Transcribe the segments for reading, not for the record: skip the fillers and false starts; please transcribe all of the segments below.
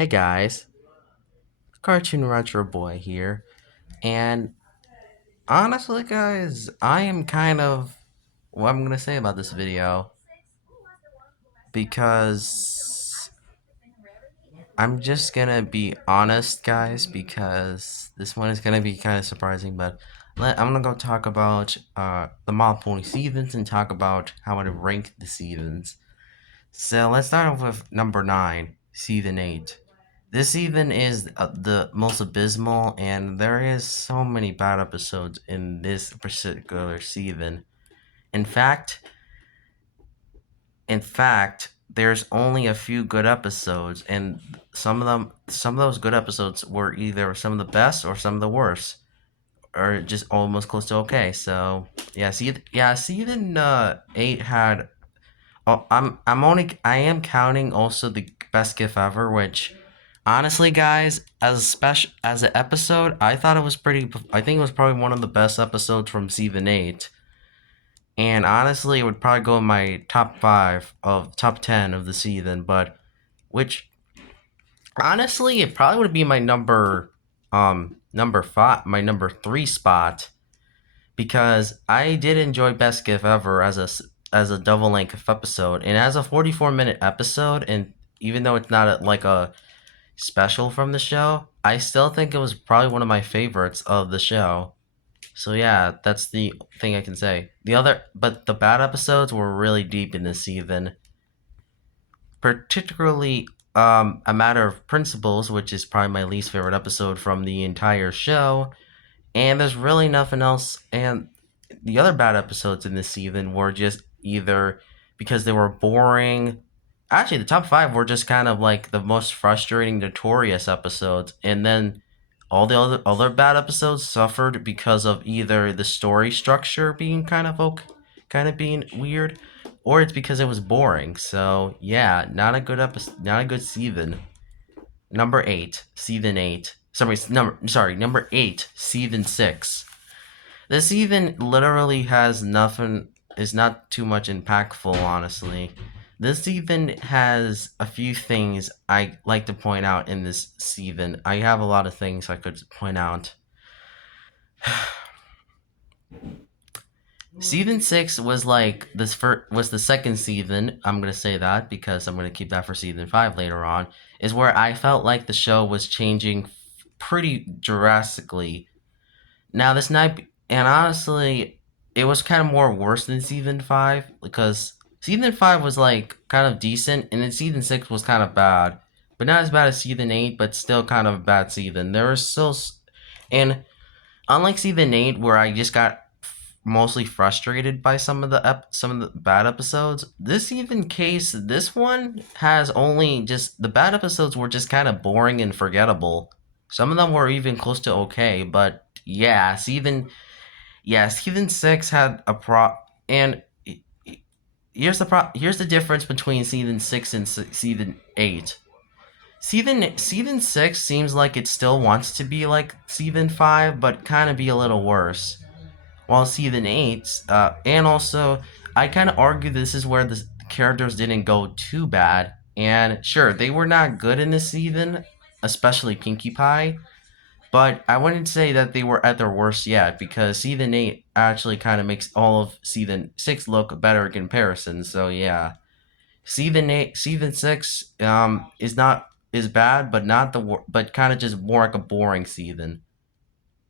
Hey guys, Cartoon Retro Boy here, and honestly, guys, I am kind of what I'm gonna say about this video because I'm just gonna be honest, guys, because this one is gonna be kind of surprising. But I'm gonna go talk about the Model Pony seasons and talk about how I rank the seasons. So let's start off with number 9, season 8. This even is the most abysmal, and there is so many bad episodes in this particular season. In fact, there's only a few good episodes, and some of those good episodes were either some of the best or some of the worst, or just almost close to okay. So yeah, season 8 had. Oh, I am counting also the best gift ever, which honestly, guys, as an episode, I thought it was pretty. I think it was probably one of the best episodes from season 8, and honestly, it would probably go in my top 10 of the season. But which honestly, it probably would be my number 5, my number 3 spot, because I did enjoy best gift ever as a double length episode, and as a 44-minute episode, and even though it's not like a special from the show, I still think it was probably one of my favorites of the show. So yeah, that's the thing I can say. But the bad episodes were really deep in this season, particularly a matter of principles, which is probably my least favorite episode from the entire show. And there's really nothing else. And the other bad episodes in this season were just either because they were boring. Actually, the top 5 were just kind of like the most frustrating, notorious episodes, and then all the other bad episodes suffered because of either the story structure being kind of being weird, or it's because it was boring. So yeah, not a good episode, not a good season. Number 8, season 8. Number 8, season 6. This even literally has nothing, is not too much impactful, honestly. This even has a few things I like to point out in this season. I have a lot of things I could point out. Season 6 was like was the second season. I'm gonna say that because I'm gonna keep that for season 5 later on. Is where I felt like the show was changing pretty drastically. Now this night, and honestly, it was kind of more worse than season 5, because season 5 was like kind of decent, and then season 6 was kind of bad, but not as bad as season 8, but still kind of a bad season. There was still, and unlike season 8, where I just got mostly frustrated by some of the bad episodes, this one has only just the bad episodes were just kind of boring and forgettable. Some of them were even close to okay, but season 6 had a and here's the difference between season 6 and season 8. Season 6 seems like it still wants to be like season 5, but kind of be a little worse. While season 8, and also, I kind of argue this is where the characters didn't go too bad. And sure, they were not good in this season, especially Pinkie Pie, but I wouldn't say that they were at their worst yet, because season 8 actually kind of makes all of season 6 look better in comparison. So yeah, season 6 is bad, but not but kind of just more like a boring season.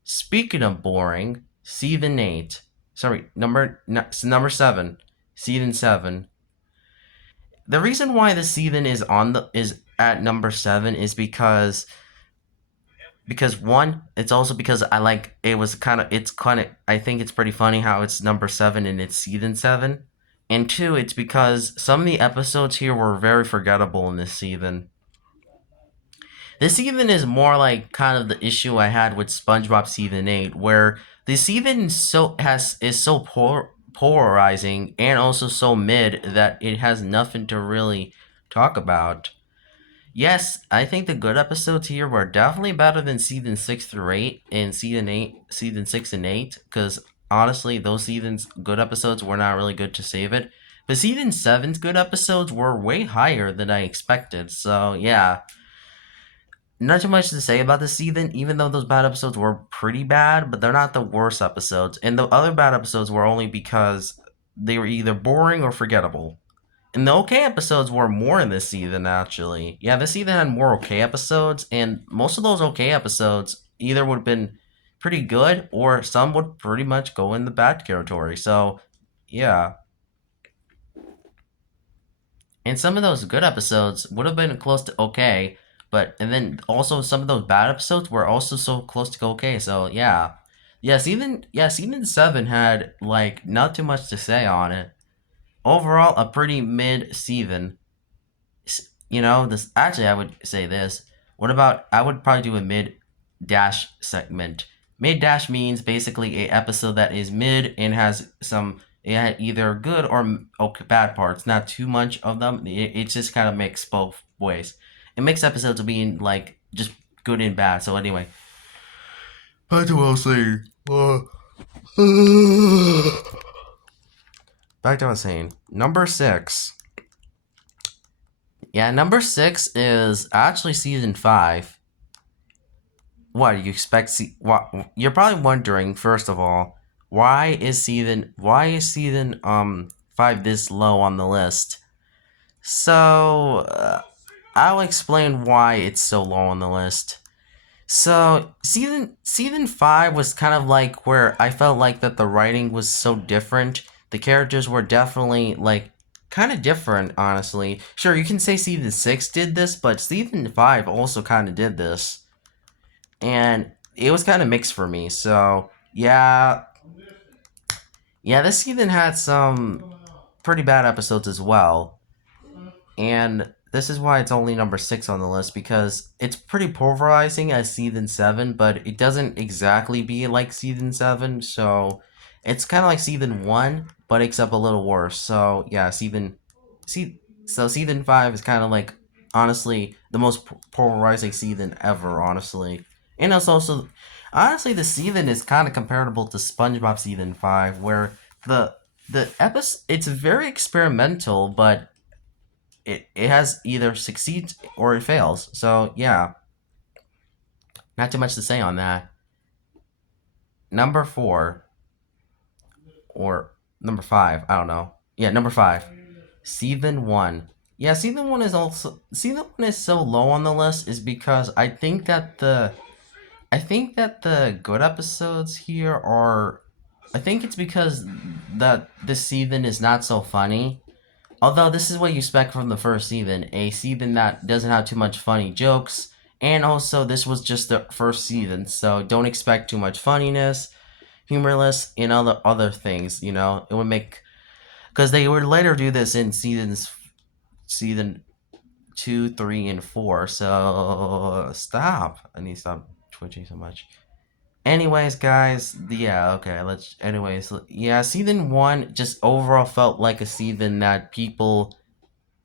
Speaking of boring, season 8. Sorry, number 7. Season 7. The reason why the season is at number 7 is because one, it's also because I like it was kind of I think it's pretty funny how it's number 7 and it's season 7. And two, it's because some of the episodes here were very forgettable in this season. This season is more like kind of the issue I had with SpongeBob season 8, where this season is so polarizing and also so mid that it has nothing to really talk about. Yes, I think the good episodes here were definitely better than season 6 through 8 and season 6 and 8, because honestly, those seasons' good episodes were not really good to save it. But season 7's good episodes were way higher than I expected, so yeah. not too much to say about this season, even though those bad episodes were pretty bad, but they're not the worst episodes. And the other bad episodes were only because they were either boring or forgettable. And the okay episodes were more in this season, actually. Yeah, this season had more okay episodes, and most of those okay episodes either would have been pretty good, or some would pretty much go in the bad territory. So, yeah. And some of those good episodes would have been close to okay, but, and then also some of those bad episodes were also so close to okay, so yeah. Season 7 had, like, not too much to say on it. Overall, a pretty mid season. You know, this actually I would say this. What about I would probably do a mid dash segment. Mid dash means basically a episode that is mid and has some either good or okay, bad parts. Not too much of them. It just kind of makes both ways. It makes episodes of being like just good and bad. So anyway, that's what I'll say. Back to what I was saying. Number 6. Yeah, number 6 is actually season 5. What do you expect? What you're probably wondering, first of all, why is season 5 this low on the list? So I'll explain why it's so low on the list. So season 5 was kind of like where I felt like that the writing was so different. The characters were definitely like kind of different, honestly. Sure, you can say season 6 did this, but season 5 also kind of did this, and it was kind of mixed for me. So yeah, this season had some pretty bad episodes as well, and this is why it's only number 6 on the list, because it's pretty polarizing as season 7, but it doesn't exactly be like season 7. So it's kind of like season 1, but except a little worse. So yeah, see so season 5 is kind of like, honestly, the most polarizing season ever, honestly. And it's also, honestly, the season is kind of comparable to SpongeBob season 5, where the episode, it's very experimental, but it has either succeeds or it fails. So yeah, not too much to say on that. Number 4, or number 5, I don't know. Yeah, number 5, season 1. Yeah, season 1 is so low on the list is because I think that the good episodes here are, I think it's because that this season is not so funny. Although this is what you expect from the first season, a season that doesn't have too much funny jokes, and also this was just the first season, so don't expect too much funniness, humorless, and other things. You know, it would make, because they would later do this in season 2, 3, and 4. So stop. I need to stop twitching so much. Anyways, guys, yeah, okay, yeah, season 1 just overall felt like a season that people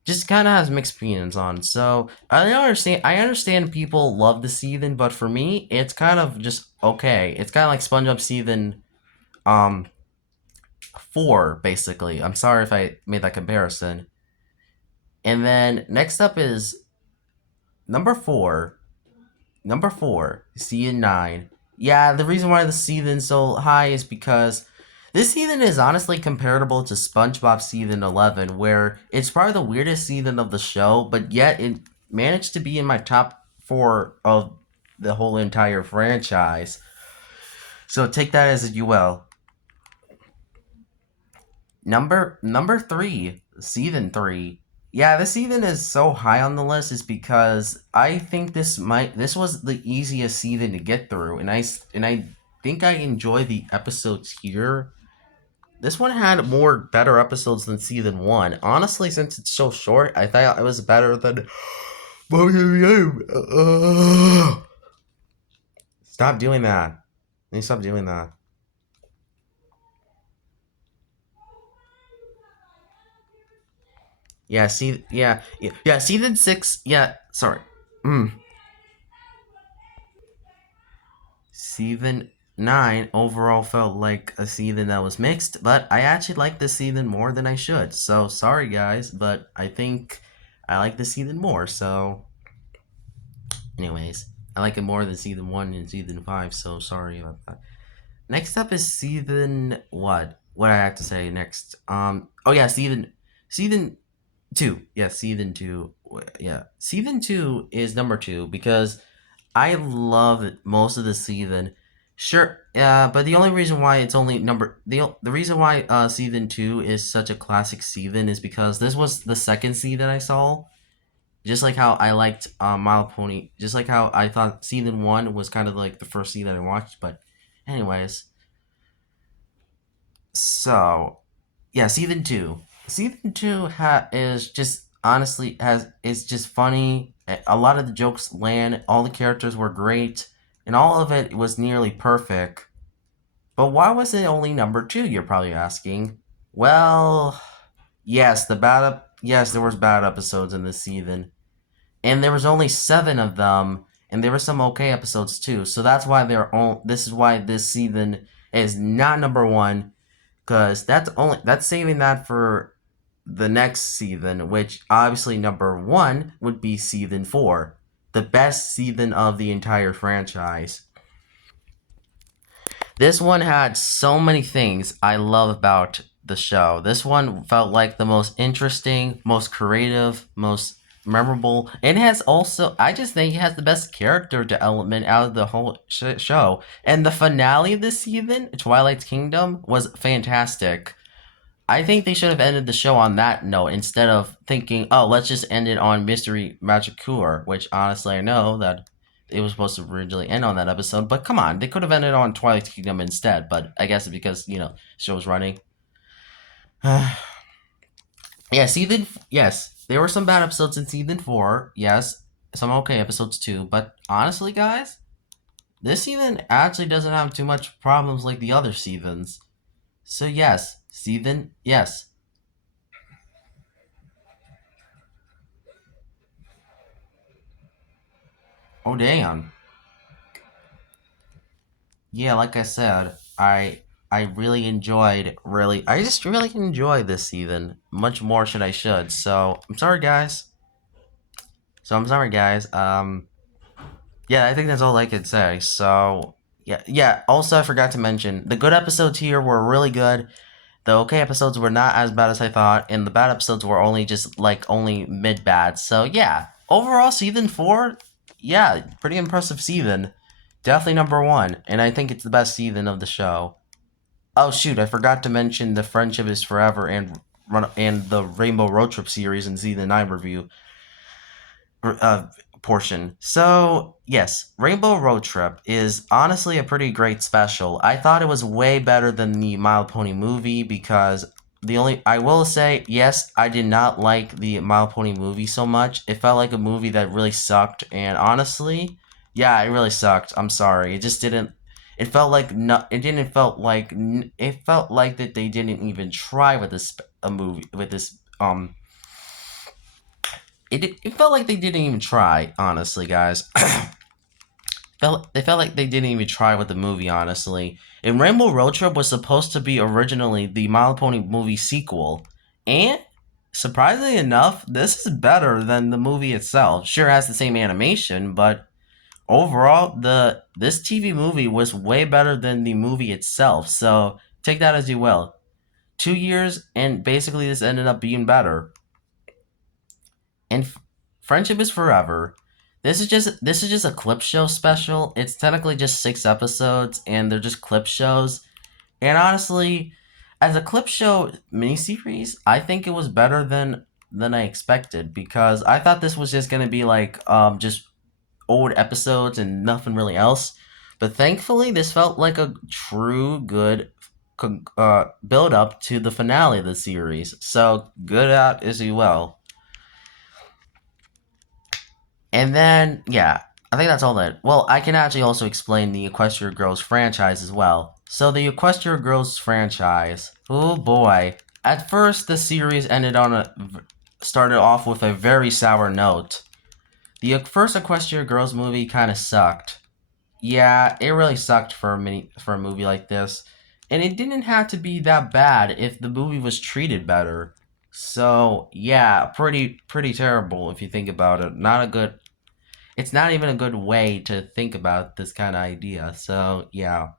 just kind of has mixed opinions on. So I understand people love the season, but for me, it's kind of just okay. It's kind of like SpongeBob season um 4, basically. I'm sorry if I made that comparison. And then next up is number 4. Number 4, season 9. Yeah, the reason why the season's so high is because this season is honestly comparable to SpongeBob season 11, where it's probably the weirdest season of the show, but yet it managed to be in my top 4 of the whole entire franchise. So take that as you will. Number 3, season 3. Yeah, this season is so high on the list is because I think this was the easiest season to get through, and I think I enjoy the episodes here. This one had more better episodes than season 1. Honestly, since it's so short, I thought it was better than. Stop doing that. You stop doing that. Yeah, yeah. Season 6. Yeah, sorry. Mm. Season 9 overall felt like a season that was mixed, but I actually like this season more than I should. So sorry, guys, but I think I like this season more. So Anyways, I like it more than season 1 and season 5, so sorry about that. Next up is season what? What I have to say next? Oh yeah, season 2. Yeah, season 2. Yeah, season 2 is number 2 because I love most of the season. Sure, but the only reason why it's only number the reason why season 2 is such a classic season is because this was the second season I saw. Just like how I liked Mile Pony, just like how I thought season 1 was kind of like the first season I watched. But, anyways, so yeah, season 2. Season 2 is just honestly has is just funny. A lot of the jokes land. All the characters were great, and all of it was nearly perfect. But why was it only number 2? You're probably asking. Well, yes, yes, there was bad episodes in this season, and there was only 7 of them, and there were some okay episodes too. So that's why this is why this season is not number 1, because that's saving that for the next season, which obviously number 1 would be season 4, the best season of the entire franchise. This one had so many things I love about the show. This one felt like the most interesting, most creative, most memorable, and has also, I just think it has the best character development out of the whole show. And the finale of this season, Twilight's Kingdom, was fantastic. I think they should have ended the show on that note instead of thinking, oh, let's just end it on Mystery Magic Cure, which honestly I know that it was supposed to originally end on that episode, but come on, they could have ended on Twilight Kingdom instead, but I guess because, show's running. Yeah, yes, there were some bad episodes in season 4, yes, some okay episodes too, but honestly, guys, this season actually doesn't have too much problems like the other seasons. So yes, yes. Oh damn. Yeah, like I said, I really enjoyed I just really enjoyed this season much more than I should. So I'm sorry, guys. Yeah, I think that's all I could say. So yeah. Also, I forgot to mention the good episodes here were really good. The okay episodes were not as bad as I thought, and the bad episodes were only just like only mid bad. So yeah, overall season 4, yeah, pretty impressive season. Definitely number 1, and I think it's the best season of the show. Oh shoot, I forgot to mention the Friendship is Forever and the Rainbow Road Trip series in season 9 review uh, portion. So, yes, Rainbow Road Trip is honestly a pretty great special. I thought it was way better than the My Little Pony movie because I will say, yes, I did not like the My Little Pony movie so much. It felt like a movie that really sucked, and honestly, yeah, it really sucked. I'm sorry. It just didn't. It felt like no. It didn't felt like. It felt like that they didn't even try with this a movie with this it felt like they didn't even try, honestly, guys. They felt like they didn't even try with the movie, honestly. And Rainbow Road Trip was supposed to be originally the My Little Pony movie sequel. And surprisingly enough, this is better than the movie itself. Sure has the same animation, but overall this TV movie was way better than the movie itself. So take that as you will. 2 years and basically this ended up being better. And Friendship is Forever. This is just a clip show special. It's technically just 6 episodes, and they're just clip shows. And honestly, as a clip show miniseries, I think it was better than I expected because I thought this was just gonna be like just old episodes and nothing really else. But thankfully, this felt like a true good build up to the finale of the series. So good out as you will. And then, yeah, I think that's all that. Well, I can actually also explain the Equestria Girls franchise as well. So, the Equestria Girls franchise, oh boy. At first, the series started off with a very sour note. The first Equestria Girls movie kind of sucked. Yeah, it really sucked for a movie like this. And it didn't have to be that bad if the movie was treated better. So, yeah, pretty terrible if you think about it. Not a good it's not even a good way to think about this kind of idea. So yeah,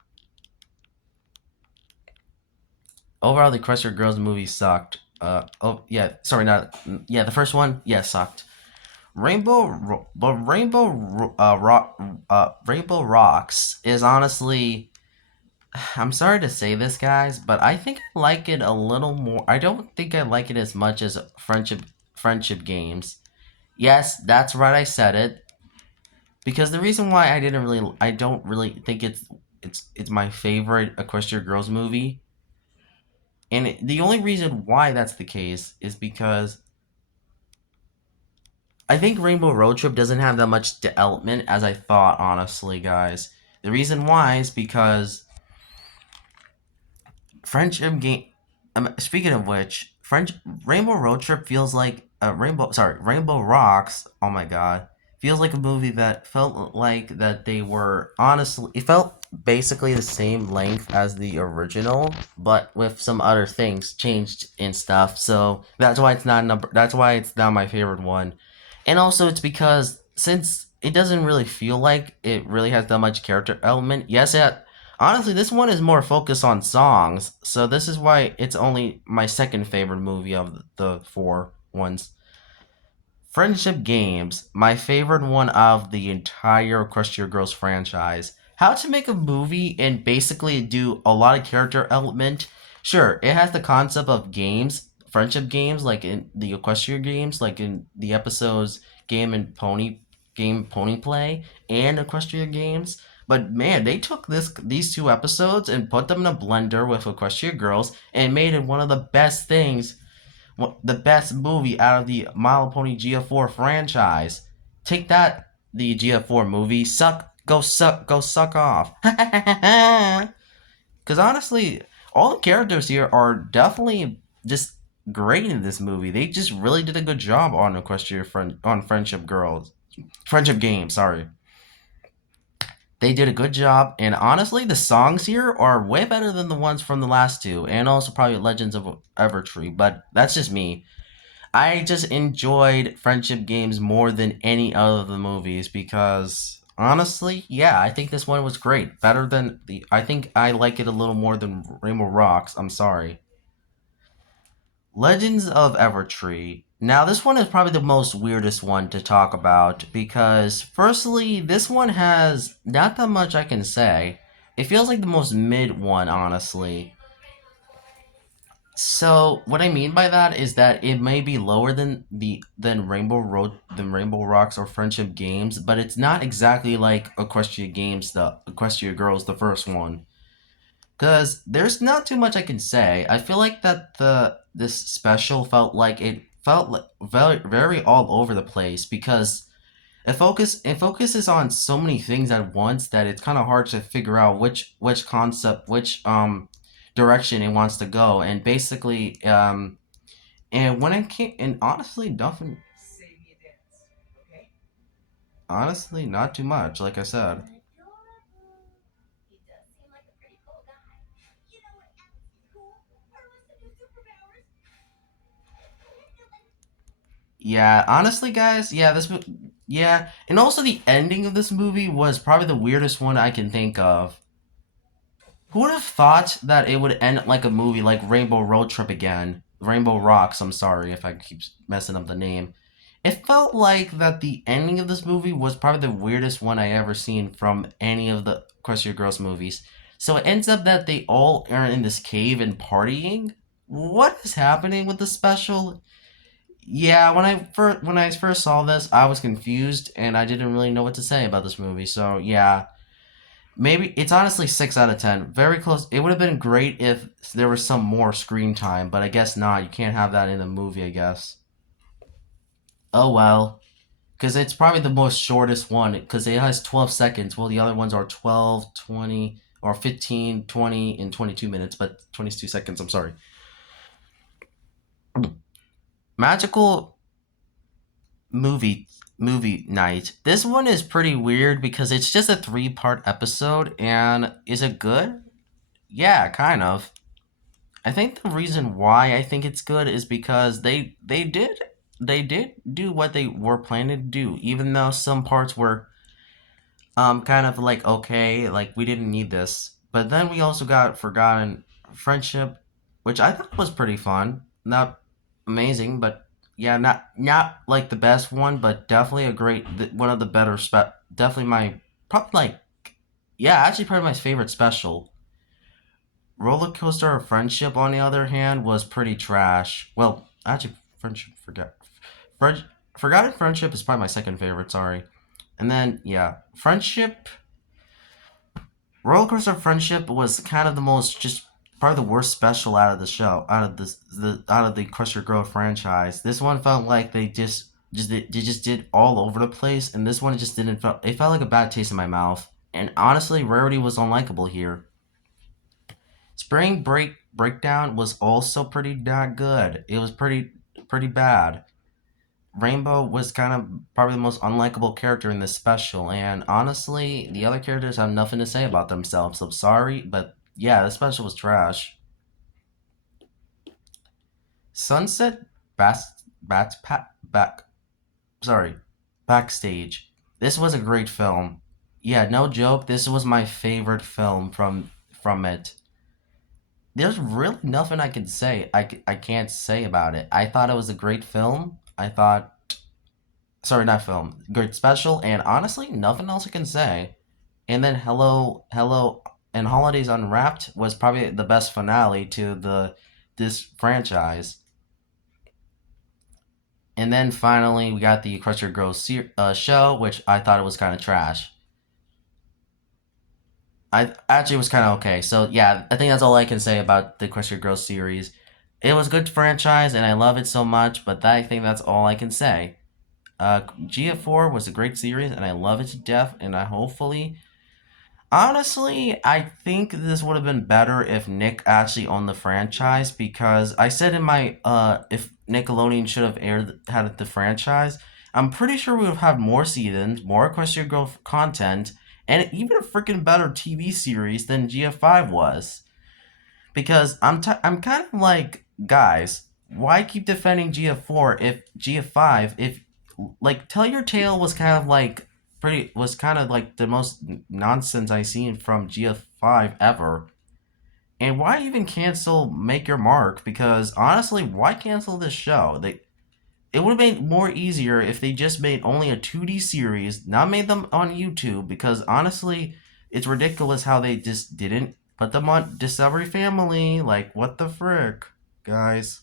overall, the Crush Your Girls movie sucked. Oh yeah, sorry, not yeah. The first one, yeah, sucked. Rainbow Rocks is honestly. I'm sorry to say this, guys, but I think I like it a little more. I don't think I like it as much as friendship games. Yes, that's right. I said it because the reason why I don't really think it's my favorite Equestria Girls movie, and the only reason why that's the case is because I think Rainbow Road Trip doesn't have that much development as I thought, honestly, guys. The reason why is because Friendship game. Speaking of which, French Rainbow Road Trip feels like Rainbow Rocks. Oh my god, feels like a movie that felt like that they were honestly. It felt basically the same length as the original, but with some other things changed and stuff. So that's why it's not number. That's why it's not my favorite one, and also it's because since it doesn't really feel like it really has that much character element. Yes, honestly, this one is more focused on songs, so this is why it's only my second favorite movie of the four ones. Friendship Games, my favorite one of the entire Crush Your Girls franchise. How to make a movie and basically do a lot of character element. Sure, it has the concept of games, friendship games, like in the Equestria games, like in the episodes Game Pony Play and Equestria games. But man, they took these two episodes and put them in a blender with Equestria Girls and made it one of the best things, the best movie out of the My Little Pony GF4 franchise. Take that, the GF4 movie. Go suck off. Because honestly, all the characters here are definitely just great in this movie. They just really did a good job on on Friendship Games. Sorry, they did a good job, and honestly, the songs here are way better than the ones from the last two, and also probably Legends of Evertree. But that's just me. I just enjoyed Friendship Games more than any other of the movies because honestly, yeah, I think this one was great. Better than the I think I like it a little more than Rainbow Rocks. I'm sorry. Legends of Evertree. Now, this one is probably the most weirdest one to talk about because, firstly, this one has not that much I can say. It feels like the most mid one, honestly. So what I mean by that is that it may be lower than Rainbow Rocks or Friendship Games, but it's not exactly like Equestria Girls, the first one. Cause there's not too much I can say. I feel like that the this special felt like very all over the place because it focuses on so many things at once that it's kind of hard to figure out which direction it wants to go, and basically and when it came and honestly nothing, honestly not too much, like I said. Yeah, honestly, guys, yeah, and also the ending of this movie was probably the weirdest one I can think of. Who would have thought that it would end like a movie like Rainbow Road Trip again? Rainbow Rocks, I'm sorry if I keep messing up the name. It felt like that the ending of this movie was probably the weirdest one I ever seen from any of the Question Girls movies. So it ends up that they all are in this cave and partying. What is happening with the special? Yeah, when I first saw this, I was confused and I didn't really know what to say about this movie. So yeah, maybe it's honestly 6 out of 10. Very close. It would have been great if there was some more screen time, but I guess not. You can't have that in a movie, I guess. Oh well, because it's probably the most shortest one because it has 12 seconds, while the other ones are 12, 20, or 15, 20, and 22 minutes, but 22 seconds. I'm sorry. Magical movie movie night. This one is pretty weird because it's just a three-part episode, and is it good? Yeah, kind of. I think the reason why I think it's good is because they did. they did do what they were planning to do, even though some parts were kind of like okay, like we didn't need this. But then we also got Forgotten Friendship, which I thought was pretty fun. Not amazing, but yeah, not like the best one, but definitely a great one of the better definitely my probably like yeah, actually probably my favorite special. Roller Coaster of Friendship, on the other hand, was pretty trash. Well, actually, Friendship, Friend, Forgotten Friendship is probably my second favorite, sorry. And then, yeah, Friendship, Roller Coaster of Friendship was kind of the most, just probably the worst special out of the show, out of the Crush Your Grow franchise. This one felt like they just did all over the place, and this one just didn't felt, it felt like a bad taste in my mouth. And honestly, Rarity was unlikable here. Spring Breakdown was also pretty not good. It was pretty bad. Rainbow was kind of probably the most unlikable character in this special, and honestly, the other characters have nothing to say about themselves. So sorry, but yeah, the special was trash. Sunset Bats back sorry Backstage. This was a great film. Yeah, no joke. This was my favorite film from it. There's really nothing I can say. I can't say about it. I thought it was a great film. I thought, sorry, not film, great special, and honestly, nothing else I can say. And then Hello, and Holidays Unwrapped was probably the best finale to the this franchise. And then finally, we got the Crusher Girls show, which I thought it was kind of trash. I actually was kind of okay. So yeah, I think that's all I can say about the Crusher Girls series. It was a good franchise, and I love it so much. But I think that's all I can say. GF4 was a great series, and I love it to death. And I hopefully, honestly, I think this would have been better if Nick actually owned the franchise, because I said in my if Nickelodeon should have aired had the franchise, I'm pretty sure we would have had more seasons, more Equestria Girl content, and even a freaking better TV series than GF5 was. Because I'm kind of like, guys, why keep defending GF4 if GF5, if like Tell Your Tale was kind of like the most nonsense I seen from GF5 ever. And why even cancel Make Your Mark? Because honestly, why cancel this show? It would have made more easier if they just made only a 2D series, not made them on YouTube, because honestly, it's ridiculous how they just didn't put them on Discovery Family. Like, what the frick, guys?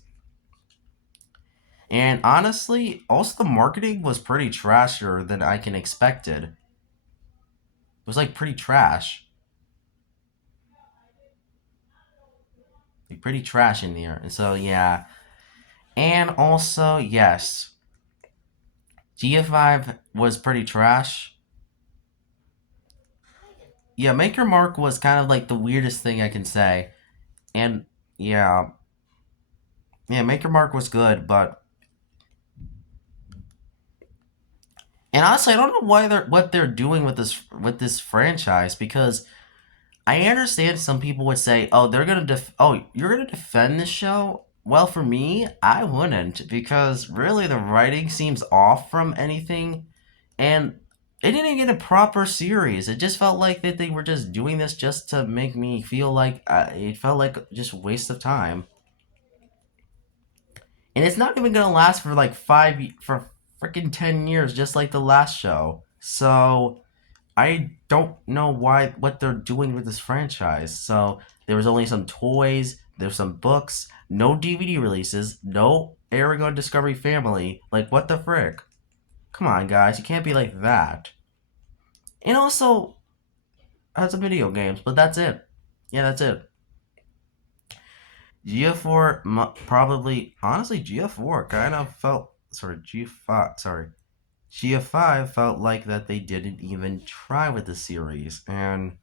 And honestly, also the marketing was pretty trashier than I can expected. It was like pretty trash. Like pretty trash in there. And so yeah. And also, yes. GF5 was pretty trash. Yeah, Make Your Mark was kind of like the weirdest thing I can say. And yeah, yeah, Make Your Mark was good, but and honestly, I don't know why they're what they're doing with this franchise, because I understand some people would say, "Oh, you're gonna defend this show." Well, for me, I wouldn't, because really the writing seems off from anything, and it didn't even get a proper series. It just felt like that they were just doing this just to make me feel like it felt like just waste of time. And it's not even gonna last for like for freaking 10 years, just like the last show. So I don't know what they're doing with this franchise. So there was only some toys, there's some books, no DVD releases, no Aragon Discovery Family. Like, what the frick? Come on, guys, you can't be like that. And also, I had some video games, but that's it. Yeah, that's it. GF4 probably, honestly, GF4 kind of felt, sorry, G5, sorry. GF5 felt like that they didn't even try with the series, and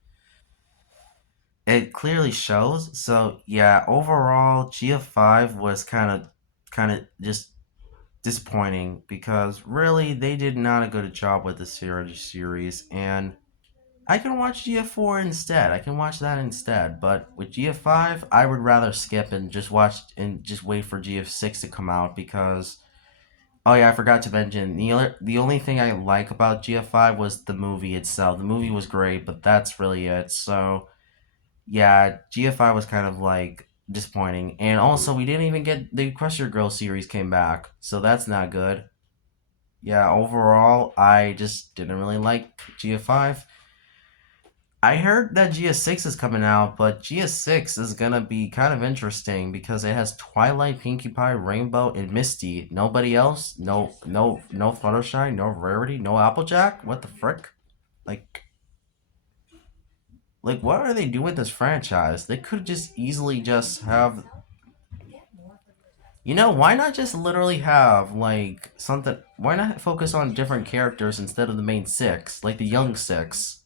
it clearly shows. So yeah, overall, GF5 was kind of just disappointing, because really they did not a good job with the series, and I can watch GF4 instead. I can watch that instead. But with GF5, I would rather skip and just wait for GF6 to come out, because Oh yeah, I forgot to mention the only thing I like about GF5 was the movie itself. The movie was great, but that's really it. So yeah, GF5 was kind of like disappointing, and also we didn't even get the Crush Your Girl series came back, so that's not good. Yeah, overall, I just didn't really like GF5. I heard that GS6 is coming out, but GS6 is gonna be kind of interesting because it has Twilight, Pinkie Pie, Rainbow, and Misty. Nobody else? No Fluttershy, no Rarity, no Applejack? What the frick? Like, what are they doing with this franchise? They could just easily just have. Why not just literally have, like, something. Why not focus on different characters instead of the main six? Like the young six?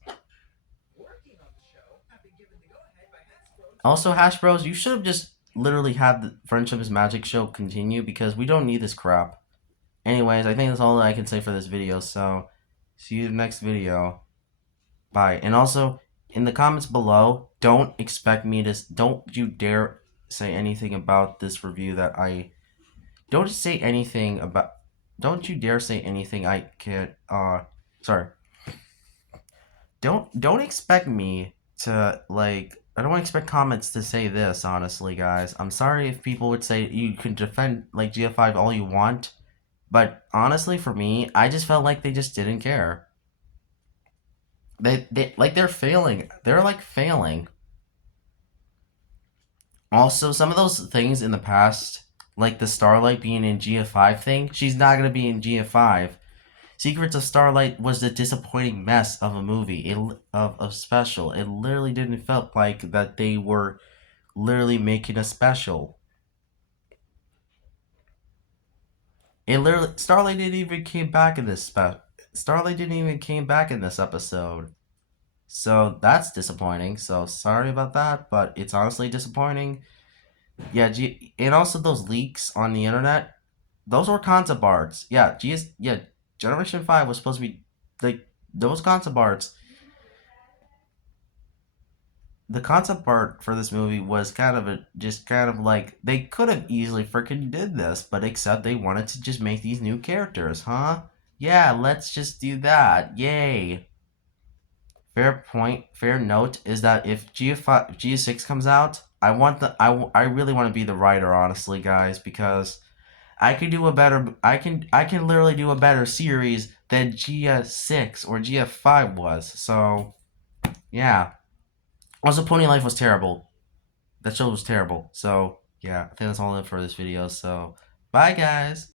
Also, Hash Bros, you should have just literally had the Friendship is Magic show continue because we don't need this crap. Anyways, I think that's all that I can say for this video, so see you in the next video. Bye. And also, in the comments below, don't you dare say anything about this review that I, don't say anything about, don't you dare say anything I can't, sorry. Don't expect me to, like, I don't expect comments to say this, honestly, guys. I'm sorry if people would say you can defend like GF5 all you want, but honestly for me, I just felt like they just didn't care. They like they're failing. They're like failing. Also, some of those things in the past, like the Starlight being in GF5 thing, she's not gonna be in GF5. Secrets of Starlight was a disappointing mess of a movie, of special. It literally didn't felt like that they were literally making a special. It literally Starlight didn't even came back in this Starlight didn't even came back in this episode. So that's disappointing. So sorry about that, but it's honestly disappointing. Yeah, and also those leaks on the internet, those were concept arts. Yeah, Generation 5 was supposed to be like those concept arts. The concept art for this movie was kind of just kind of like they could have easily freaking did this, but except they wanted to just make these new characters, huh? Yeah, let's just do that. Yay. Fair point, fair note is that if G5, G6 comes out, I really want to be the writer, honestly, guys, because I can literally do a better series than GS6 or GF5 was. So, yeah. Also, Pony Life was terrible. That show was terrible. So, yeah, I think that's all it for this video. So, bye, guys.